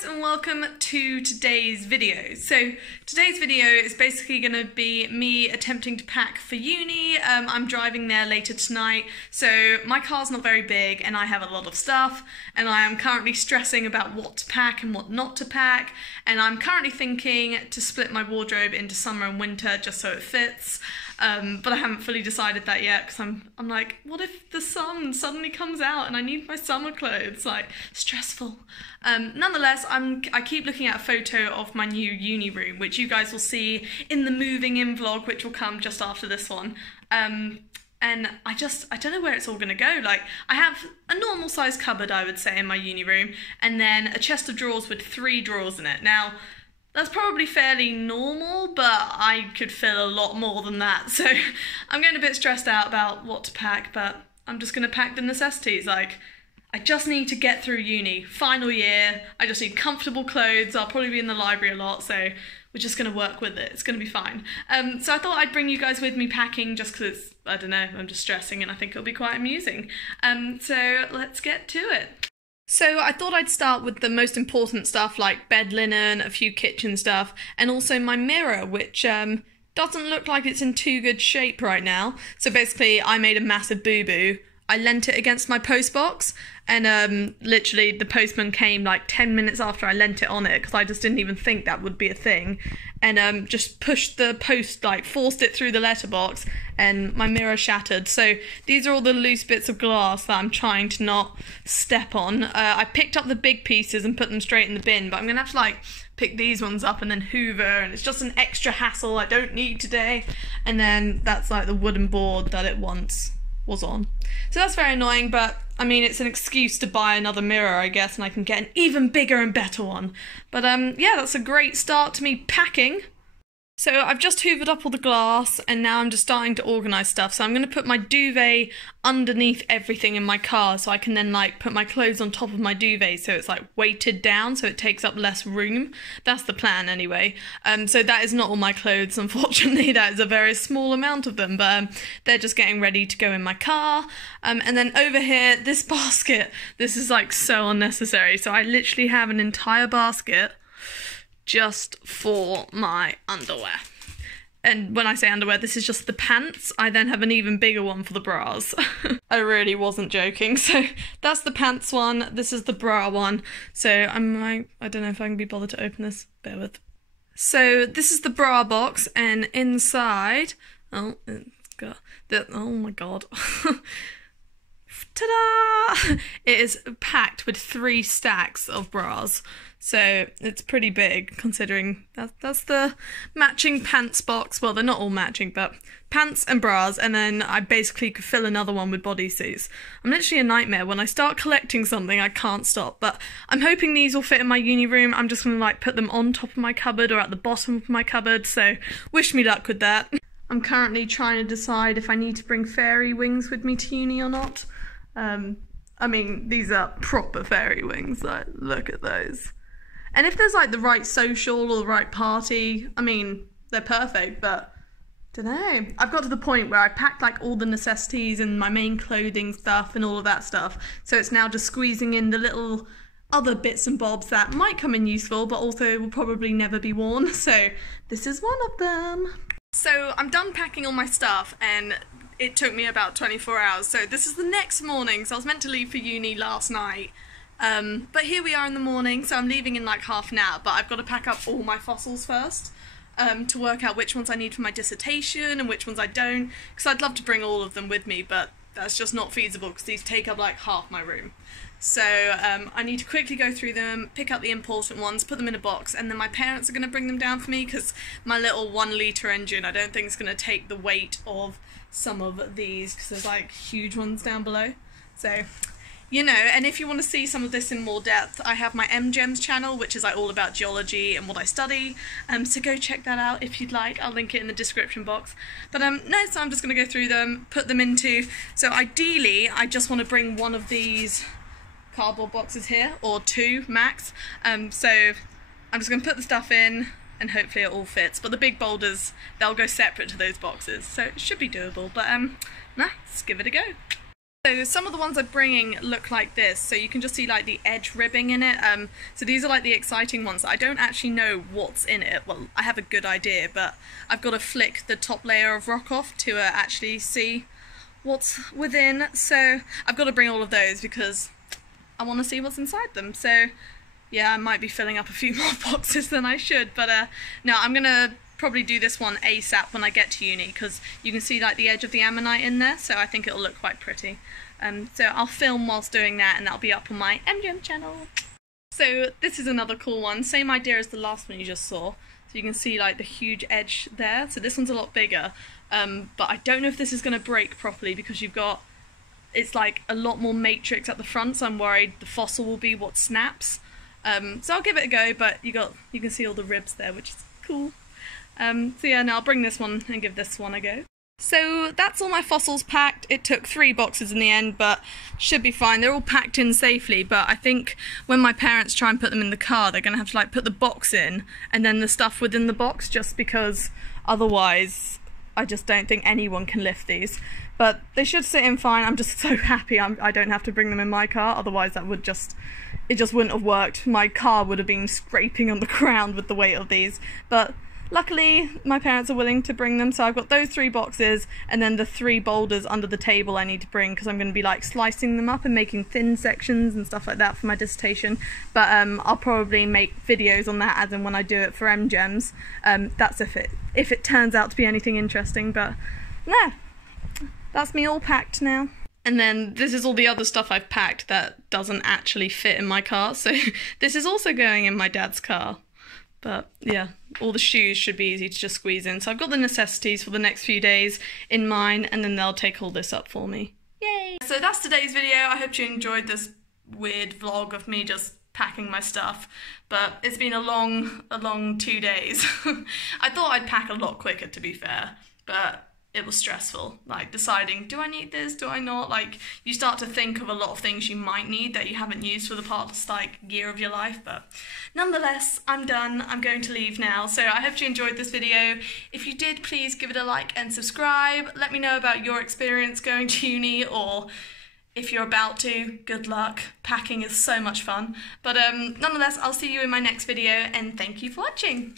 guys, and welcome to today's video. So today's video is basically going to be me attempting to pack for uni. I'm driving there later tonight, so my car's not very big and I have a lot of stuff, and I am currently stressing about what to pack and what not to pack, and I'm currently thinking to split my wardrobe into summer and winter just so it fits. But I haven't fully decided that yet because I'm like, what if the sun suddenly comes out and I need my summer clothes? Like, stressful. Nonetheless, I keep looking at a photo of my new uni room, which you guys will see in the moving in vlog, which will come just after this one. And I don't know where it's all gonna go. Like, I have a normal size cupboard, I would say, in my uni room, and then a chest of drawers with 3 drawers in it. Now, that's probably fairly normal, but I could fill a lot more than that. So I'm getting a bit stressed out about what to pack, but I'm just going to pack the necessities. Like, I just need to get through uni, final year. I just need comfortable clothes. I'll probably be in the library a lot, so we're just going to work with it. It's going to be fine. So I thought I'd bring you guys with me packing just because, I don't know, I'm just stressing and I think it'll be quite amusing. So let's get to it. So I thought I'd start with the most important stuff like bed linen, a few kitchen stuff, and also my mirror, which doesn't look like it's in too good shape right now. So basically I made a massive boo-boo. I lent it against my post box, and literally the postman came like 10 minutes after I lent it on it because I just didn't even think that would be a thing, and just pushed the post, like forced it through the letterbox, and my mirror shattered. So these are all the loose bits of glass that I'm trying to not step on. I picked up the big pieces and put them straight in the bin, but I'm gonna have to like pick these ones up and then hoover, and it's just an extra hassle I don't need today. And then that's like the wooden board that it once was on. So that's very annoying, but I mean, it's an excuse to buy another mirror, I guess, and I can get an even bigger and better one. But yeah, that's a great start to me packing. So I've just hoovered up all the glass, and now I'm just starting to organise stuff. So I'm going to put my duvet underneath everything in my car, so I can then like put my clothes on top of my duvet, so it's like weighted down, so it takes up less room. That's the plan anyway. So that is not all my clothes, unfortunately. That is a very small amount of them, but they're just getting ready to go in my car. And then over here, this basket, this is like so unnecessary. So I literally have an entire basket just for my underwear. And when I say underwear, this is just the pants. I then have an even bigger one for the bras. I really wasn't joking. So that's the pants one. This is the bra one. So I don't know if I can be bothered to open this. Bear with. So this is the bra box, and inside, oh, it's got the, oh my god. Ta-da! It is packed with 3 stacks of bras, so it's pretty big considering that's the matching pants box. Well, they're not all matching, but pants and bras, and then I basically could fill another one with bodysuits. I'm literally a nightmare. When I start collecting something, I can't stop, but I'm hoping these will fit in my uni room. I'm just gonna like put them on top of my cupboard or at the bottom of my cupboard, so wish me luck with that. I'm currently trying to decide if I need to bring fairy wings with me to uni or not. I mean, these are proper fairy wings, like, look at those. And if there's like the right social or the right party, I mean, they're perfect, but dunno. I've got to the point where I packed like all the necessities and my main clothing stuff and all of that stuff, so it's now just squeezing in the little other bits and bobs that might come in useful, but also will probably never be worn, so this is one of them. So I'm done packing all my stuff, and it took me about 24 hours, so this is the next morning. So I was meant to leave for uni last night, but here we are in the morning, so I'm leaving in like half an hour, but I've got to pack up all my fossils first to work out which ones I need for my dissertation and which ones I don't, because I'd love to bring all of them with me, but that's just not feasible because these take up like half my room. So I need to quickly go through them, pick up the important ones, put them in a box, and then my parents are going to bring them down for me because my little 1-litre engine, I don't think it's going to take the weight of some of these because there's like huge ones down below. So, you know, and if you want to see some of this in more depth, I have my MGems channel, which is like all about geology and what I study, so go check that out if you'd like. I'll link it in the description box. But no, so I'm just going to go through them, put them into, so ideally I just want to bring one of these cardboard boxes here, or 2 max, so I'm just going to put the stuff in and hopefully it all fits, but the big boulders, they'll go separate to those boxes, so it should be doable, but let's give it a go. So some of the ones I'm bringing look like this, so you can just see like the edge ribbing in it. So these are like the exciting ones. I don't actually know what's in it. Well, I have a good idea, but I've got to flick the top layer of rock off to actually see what's within. So I've got to bring all of those because I want to see what's inside them. So yeah, I might be filling up a few more boxes than I should, but no, I'm gonna probably do this one ASAP when I get to uni, because you can see like the edge of the ammonite in there, so I think it'll look quite pretty. So I'll film whilst doing that, and that'll be up on my MGM channel. So this is another cool one, same idea as the last one you just saw. So you can see like the huge edge there. So this one's a lot bigger, but I don't know if this is going to break properly because it's like a lot more matrix at the front, so I'm worried the fossil will be what snaps. So I'll give it a go, but you can see all the ribs there, which is cool. So yeah, now I'll bring this one and give this one a go. So that's all my fossils packed. It took 3 boxes in the end, but should be fine. They're all packed in safely, but I think when my parents try and put them in the car, they're going to have to like put the box in and then the stuff within the box, just because otherwise I just don't think anyone can lift these. But they should sit in fine. I'm just so happy I don't have to bring them in my car, otherwise it just wouldn't have worked. My car would have been scraping on the ground with the weight of these. But luckily, my parents are willing to bring them, so I've got those 3 boxes and then the 3 boulders under the table I need to bring, because I'm going to be like slicing them up and making thin sections and stuff like that for my dissertation. But I'll probably make videos on that as and when I do it for MGEMS. That's if it turns out to be anything interesting, but no, that's me all packed now. And then this is all the other stuff I've packed that doesn't actually fit in my car, so this is also going in my dad's car. But yeah, all the shoes should be easy to just squeeze in. So I've got the necessities for the next few days in mine, and then they'll take all this up for me. Yay! So that's today's video. I hope you enjoyed this weird vlog of me just packing my stuff. But it's been a long 2 days. I thought I'd pack a lot quicker, to be fair, but it was stressful, like deciding, do I need this, do I not? Like, you start to think of a lot of things you might need that you haven't used for the past like year of your life. But nonetheless, I'm done. I'm going to leave now. So I hope you enjoyed this video. If you did, please give it a like and subscribe. Let me know about your experience going to uni, or if you're about to, good luck. Packing is so much fun. But nonetheless, I'll see you in my next video, and thank you for watching.